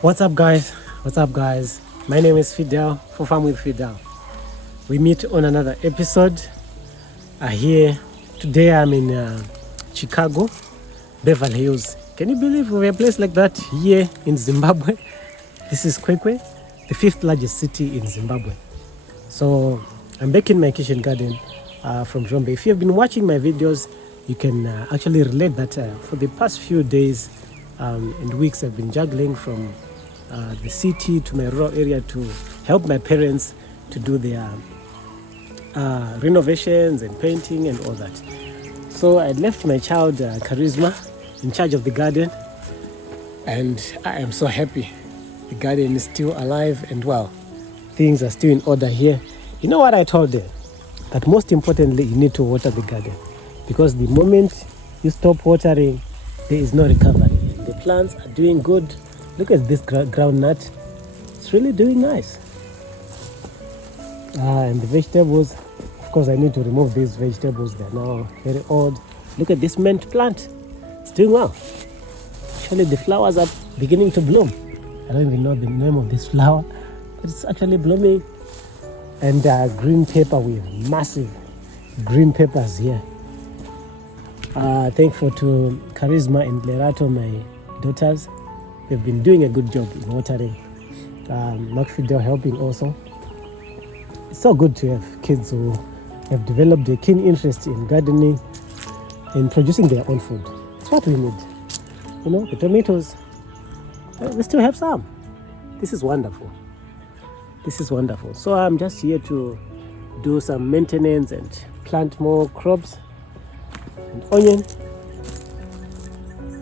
What's up, guys? My name is Fidel for Farm with Fidel. We meet on another episode. Here today I'm in Chicago Beverly Hills. Can you believe we're a place like that here in Zimbabwe? This is Kwekwe, the fifth largest city in Zimbabwe. So I'm back in my kitchen garden from Zhombe. If you have been watching my videos, you can actually relate that for the past few days and weeks I've been juggling from the city to my rural area to help my parents to do their renovations and painting and all that. So I left my child Charisma in charge of the garden, and I am so happy. The garden is still alive and well, things are still in order here. You know what I told them? That most importantly, you need to water the garden, because the moment you stop watering, there is no recovery. The plants are doing good. Look at this groundnut. It's really doing nice. And the vegetables, of course, I need to remove these vegetables. They're now very old. Look at this mint plant. It's doing well. Actually, the flowers are beginning to bloom. I don't even know the name of this flower, but it's actually blooming. And green pepper, we have massive green peppers here. Thankful to Charisma and Lerato, my daughters. They've been doing a good job in watering. Mark Fidel helping also. It's so good to have kids who have developed a keen interest in gardening and producing their own food. It's what we need. You know, the tomatoes, we still have some. This is wonderful. So I'm just here to do some maintenance and plant more crops. And onion,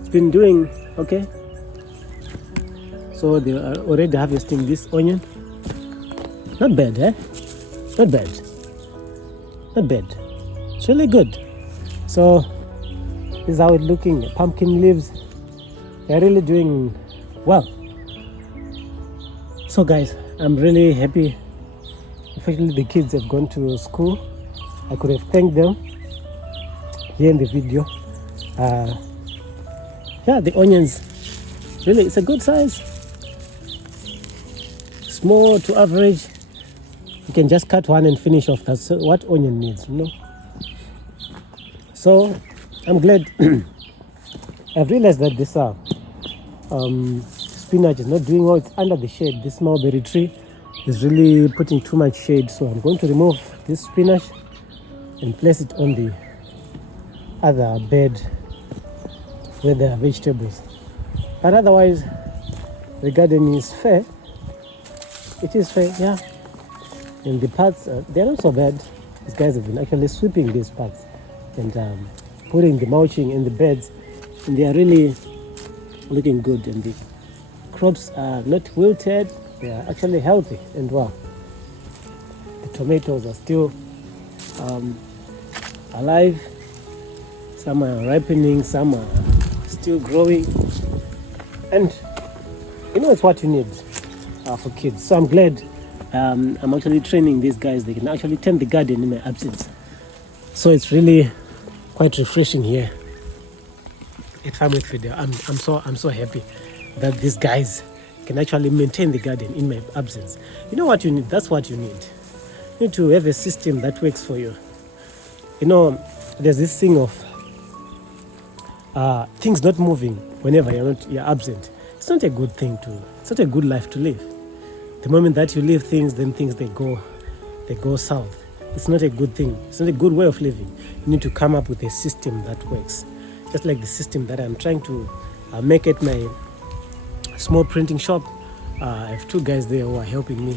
it's been doing okay. So they are already harvesting this onion. Not bad, eh? Not bad. It's really good. So this is how it's looking. Pumpkin leaves, they're really doing well. So guys, I'm really happy. Especially the kids have gone to school. I could have thanked them here in the video. The onions, really, it's a good size. Small to average. You can just cut one and finish off. That's what onion needs, you know. So I'm glad. I've realized that this spinach is not doing well. It's under the shade. This mulberry tree is really putting too much shade. So I'm going to remove this spinach and place it on the other bed where there are vegetables. But otherwise, the garden is fair. It is fair, yeah. And the parts, they're not so bad. These guys have been actually sweeping these parts and putting the mulching in the beds, and they are really looking good. And the crops are not wilted. They are actually healthy and well. The tomatoes are still alive. Some are ripening, some are still growing. And you know, it's what you need for kids. So I'm glad I'm actually training these guys. They can actually tend the garden in my absence. So it's really quite refreshing here at Farm with Fidel. I'm so happy that these guys can actually maintain the garden in my absence. You know what you need? That's what you need. You need to have a system that works for you. You know, there's this thing of things not moving whenever you're absent. It's not a good thing it's not a good life to live. The moment that you leave things, then things they go south. It's not a good thing. It's not a good way of living. You need to come up with a system that works. Just like the system that I'm trying to make at my small printing shop. I have two guys there who are helping me.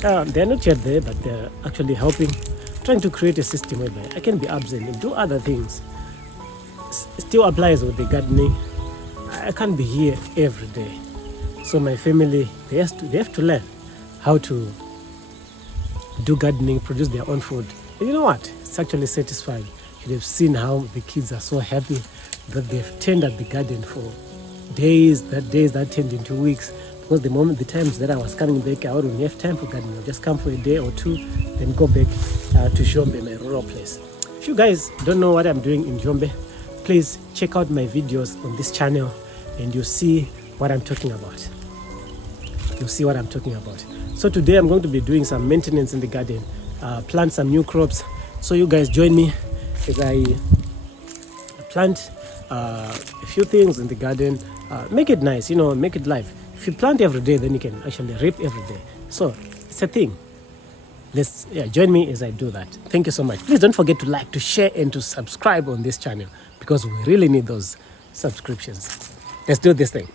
They're not yet there, but they're actually helping, trying to create a system whereby I can be absent and do other things. It still applies with the gardening. I can't be here every day. So my family, they have to learn how to do gardening, produce their own food. And you know what? It's actually satisfying. You have seen how the kids are so happy that they've tended the garden for days that turned into weeks. Because the times that I was coming back, I wouldn't have time for gardening. I'll just come for a day or two, then go back to Zhombe, my rural place. If you guys don't know what I'm doing in Zhombe, please check out my videos on this channel and you'll see what I'm talking about. you'll see what I'm talking about. So today I'm going to be doing some maintenance in the garden, plant some new crops. So you guys join me as I plant a few things in the garden, make it nice, make it live. If you plant every day, then you can actually reap every day. So it's a thing. Join me as I do that. Thank you so much. Please don't forget to like, to share, and to subscribe on this channel, because we really need those subscriptions. Let's do this thing.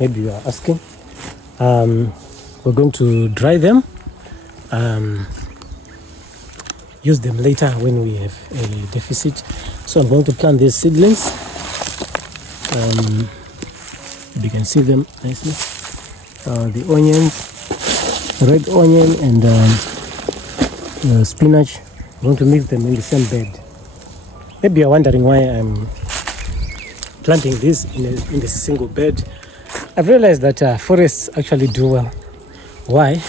Maybe you are asking. We're going to dry them, use them later when we have a deficit. So I'm going to plant these seedlings. You can see them nicely. The onions, red onion, and spinach. I'm going to mix them in the same bed. Maybe you're wondering why I'm planting this in a single bed. I've realized that forests actually do well. Why?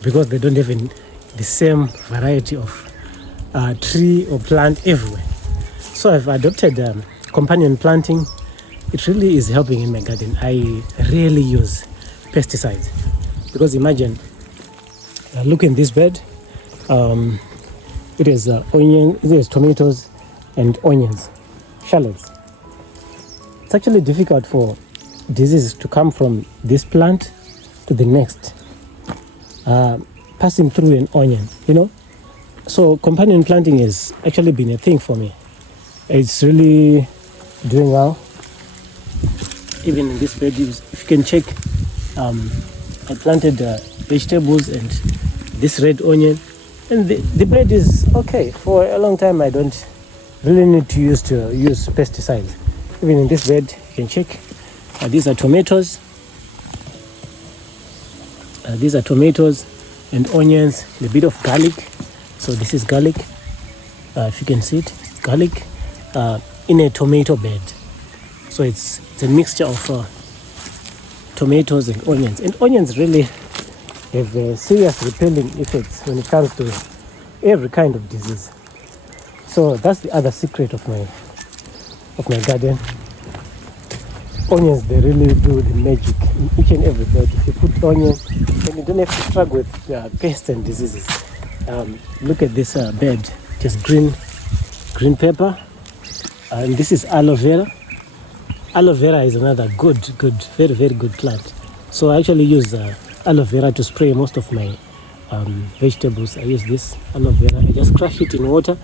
Because they don't have the same variety of tree or plant everywhere. So I've adopted companion planting. It really is helping in my garden. I rarely use pesticides, because imagine, look in this bed. It is onion, it is tomatoes and onions, shallots. It's actually difficult for diseases to come from this plant to the next, passing through an onion, So companion planting has actually been a thing for me. It's really doing well. Even in this bed, if you can check, I planted vegetables and this red onion, and the bed is okay. For a long time, I don't really need to use pesticides. Even in this bed, you can check. These are tomatoes. These are tomatoes and onions, a bit of garlic. So this is garlic. If you can see it, it's garlic in a tomato bed. So it's a mixture of tomatoes and onions. And onions really have serious repelling effects when it comes to every kind of disease. So that's the other secret of my garden. Onions, they really do the magic in each and every bed. If you put onions, then you don't have to struggle with pests and diseases. Look at this bed, just green pepper, and this is aloe vera. Aloe vera is another good, very, very good plant. So I actually use aloe vera to spray most of my vegetables. I use this aloe vera. I just crush it in water,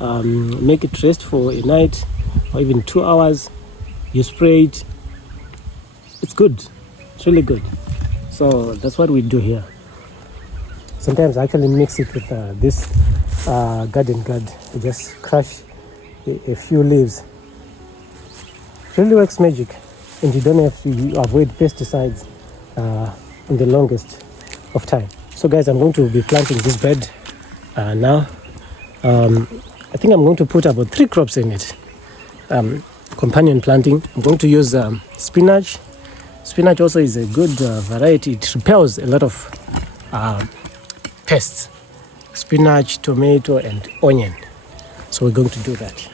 make it rest for a night or even 2 hours. You spray it. It's good. It's really good. So that's what we do here. Sometimes I actually mix it with this garden guard. I just crush a few leaves. It really works magic, and you don't have to avoid pesticides in the longest of time. So guys, I'm going to be planting this bed now. I think I'm going to put about 3 crops in it. Companion planting. I'm going to use spinach. Spinach also is a good variety. It repels a lot of pests. Spinach, tomato, and onion. So we're going to do that.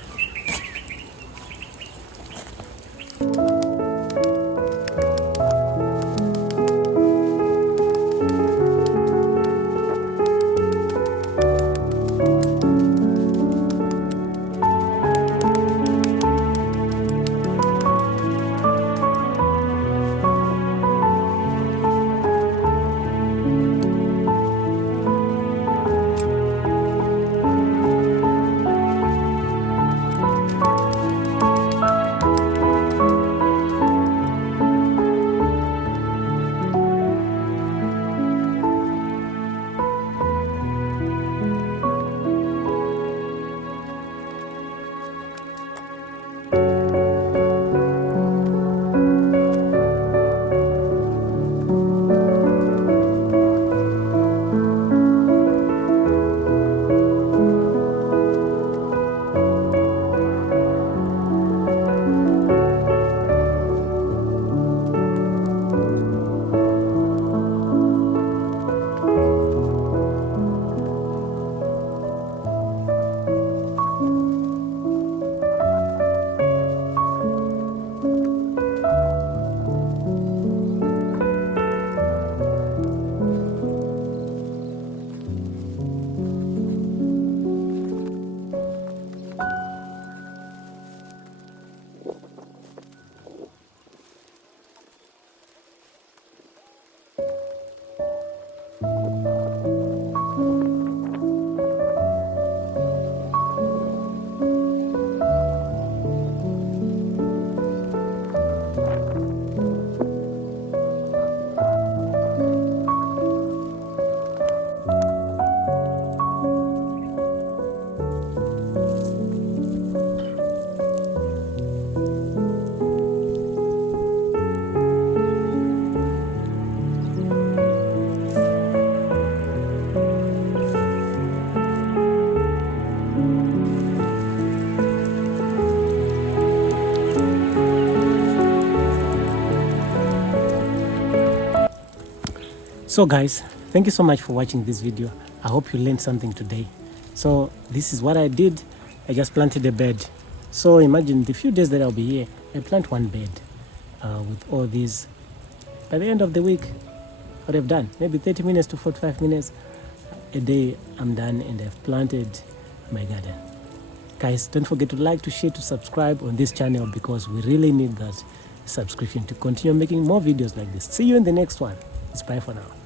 So guys, thank you so much for watching this video. I hope you learned something today. So this is what I did. I just planted a bed. So imagine the few days that I'll be here, I plant one bed with all these. By the end of the week, what I've done, maybe 30 minutes to 45 minutes a day, I'm done and I've planted my garden. Guys, don't forget to like, to share, to subscribe on this channel, because we really need that subscription to continue making more videos like this. See you in the next one. It's bye for now.